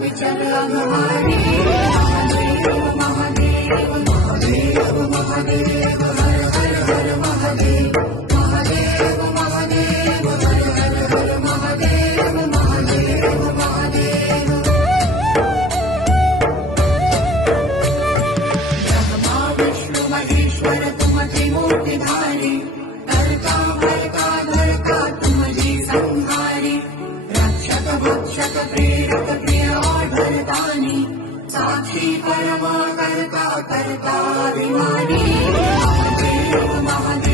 विचर अघहारी महादेव महादेव महादेव महादेव हर हर हर महादेव महादेव महादेव हर हर हर महादेव महादेव महादेव ब्रह्मा विष्णु महेश्वर तुम त्रिमूर्तिधारी करता भरता धरता तुम जी संहारी रक्षक भक्षक प्रेरक प्रिय आढळतानी साक्षी परमा करता करता अभिमानी महादेव महादेव